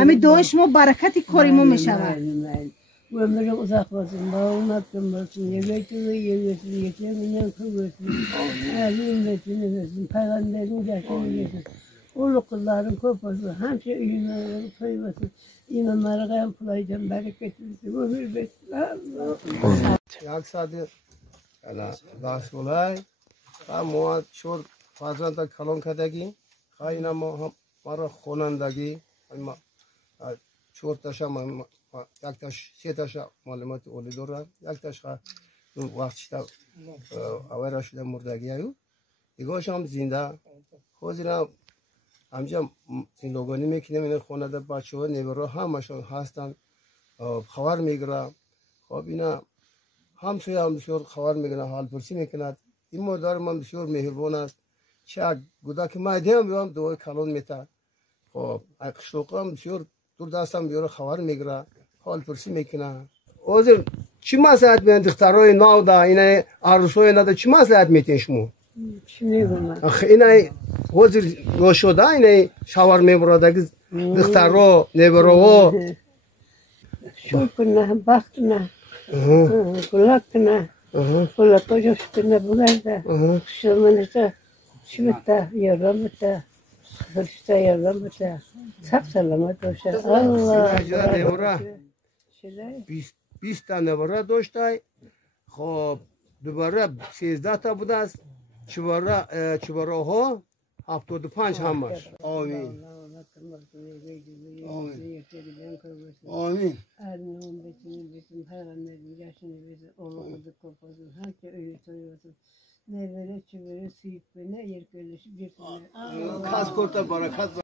همین دعای شما برکتی کاری ما میشود. ömrü uzak olsun, bağımlatın olsun, yevetini yeteminen kıvırsın, Ali ümmetini versin, peygamberin yaşını versin, ulu kulların kopasın, hamsi imanları koymasın, imamları kayıplayacağım, bereketinizi, ömür versin, Allah. یک ساعت دست گلای ما شور فرزند کلان کردگی خیلی ما را خوانندگی ما چهار تاشا یک تاش سه تاشا معلومات اولی دارن یک تاش وقتش تا اوایل شده مردگی ایو دیگه‌اش هم زنده خودینا همجا زندگانی میکنیم این خانواده بچه‌ها نیبرا همشون هستن خبر میگیره خب اینا همسایه هم بسیار خبر میکنه حال پرسی میکند این مادر من بسیار مهربان است چه گوده که من دیدم بیام دوای کلان میته خب قشلوق هم بسیار دور دستم بیاره خبر میگیره حال پرسی میکنه اوزر چی مسئلت میان دخترای ناو دا اینه عروسای نده چی مسئلت میتین شما چی میگم آخه اینه اوزر گوشوده اینه شاور میبراده که دخترا نبرو شکرنا بختنا kulakna kulakta coşkuna bularda şumanıta şumata yaramata hırsta yaramata sapsalama doşa Allah 20 تا نبره داشته خب دوباره 13 تا بوده است چوباره ها 75 همش آمین آمین ne böyle çeviri sıyıp ne yer böyle bir Kas kurta barakat